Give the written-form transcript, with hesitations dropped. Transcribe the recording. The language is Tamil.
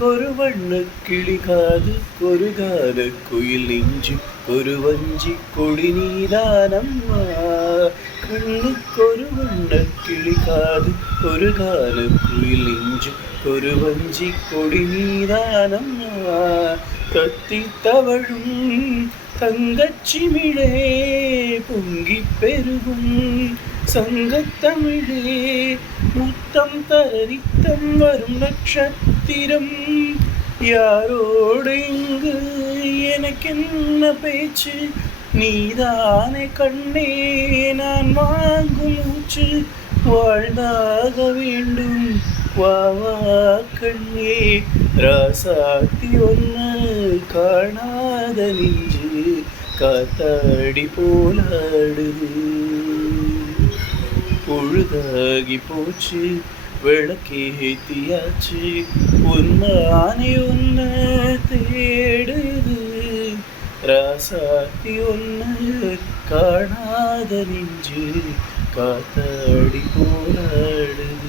கண்ணுக்கொரு வண்ணக் கிளிகாது ஒரு கால குயில் நெஞ்சு ஒரு வஞ்சி கொடி நீதானம்மா. கண்ணுக்கொரு வண்ணக் கிளிகாது ஒரு கால குயில் நெஞ்சு ஒரு வஞ்சி கொடி நீதானம்மா. கத்தி தவழும் தங்கச்சிமிழே பொங்கிப் பெருகும் சங்கத்தமிழே முத்தம் தரித்தம் வரும் நட்சத்திரம். யாரோடு இங்கு எனக்கென்ன பேச்சு, நீதானே கண்ணே நான் வாங்கும் மூச்சு. வாழ்ந்தாக வேண்டும் வா வா கண்ணே, ராசாத்தி ஒன்று காணாத நெஞ்சு காத்தாடி போலாடுது. பொழுதாகி போச்சு விளக்கேத்தியாச்சு, உன்மானே ஒன்று தேடுது. ராசாத்தி ஒன்று காணாத நெஞ்சு காத்தாடி போராடுது.